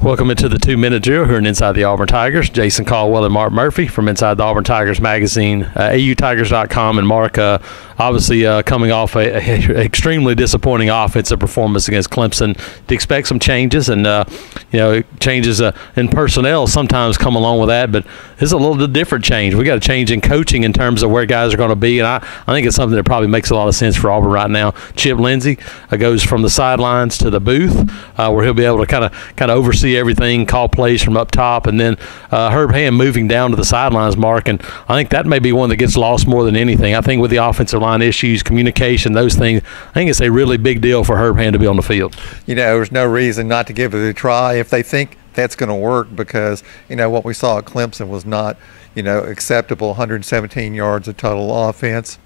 Welcome into the 2-minute drill here in Inside the Auburn Tigers. Jason Caldwell and Mark Murphy from Inside the Auburn Tigers magazine, autigers.com. And Mark, obviously coming off a extremely disappointing offensive performance against Clemson, to expect some changes, and changes in personnel sometimes come along with that, but this is a little bit different change. We got a change in coaching in terms of where guys are going to be, and I think it's something that probably makes a lot of sense for Auburn right now. Chip Lindsey goes from the sidelines to the booth, where he'll be able to kind of oversee everything, call plays from up top, and then Herb Hand moving down to the sidelines, Mark, and I think that may be one that gets lost more than anything. I think with the offensive line issues, communication, those things, I think it's a really big deal for Herb Hand to be on the field. There's no reason not to give it a try if they think that's going to work, because what we saw at Clemson was not acceptable. 117 yards of total offense.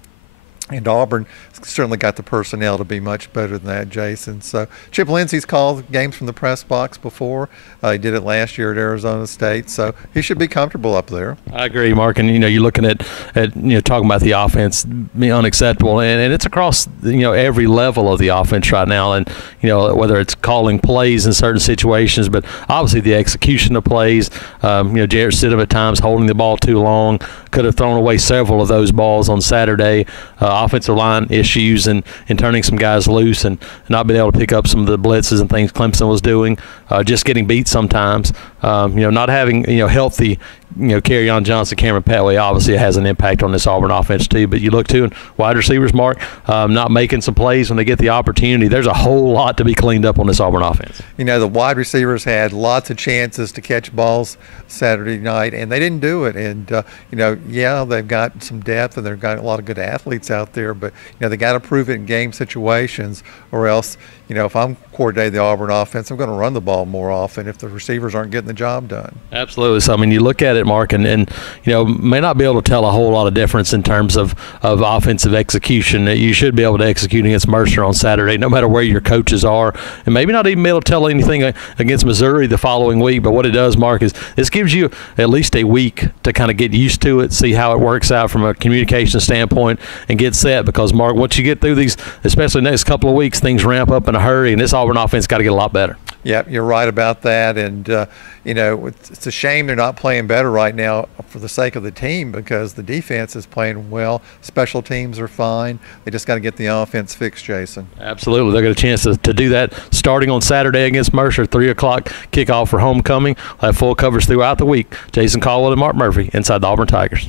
And Auburn certainly got the personnel to be much better than that, Jason. So Chip Lindsey's called games from the press box before. He did it last year at Arizona State, so he should be comfortable up there. I agree, Mark. And you're looking at talking about the offense being unacceptable, and it's across every level of the offense right now. And whether it's calling plays in certain situations, but obviously the execution of plays. Jarrett Stidham at times holding the ball too long, could have thrown away several of those balls on Saturday. Offensive line issues and turning some guys loose and not being able to pick up some of the blitzes and things Clemson was doing, just getting beat sometimes. Not having healthy Kerryon Johnson, Cameron Petway obviously has an impact on this Auburn offense too. But you look to wide receivers, Mark, not making some plays when they get the opportunity. There's a whole lot to be cleaned up on this Auburn offense. The wide receivers had lots of chances to catch balls Saturday night, and they didn't do it. And they've got some depth and they've got a lot of good athletes out there, but they got to prove it in game situations, or else if I'm coordinating the Auburn offense, I'm going to run the ball more often if the receivers aren't getting the job done. Absolutely. So you look at it, Mark, and may not be able to tell a whole lot of difference in terms of offensive execution. You should be able to execute against Mercer on Saturday, no matter where your coaches are, and maybe not even be able to tell anything against Missouri the following week. But what it does, Mark, is this gives you at least a week to kind of get used to it, see how it works out from a communication standpoint, and get set. Because, Mark, once you get through these, especially the next couple of weeks, things ramp up in a hurry, and this Auburn offense got to get a lot better. Yeah, you're right about that. And, it's a shame they're not playing better right now for the sake of the team, because the defense is playing well. Special teams are fine. They just got to get the offense fixed, Jason. Absolutely. They'll get a chance to do that starting on Saturday against Mercer, 3 o'clock kickoff for homecoming. We'll have full coverage throughout the week. Jason Caldwell and Mark Murphy, Inside the Auburn Tigers.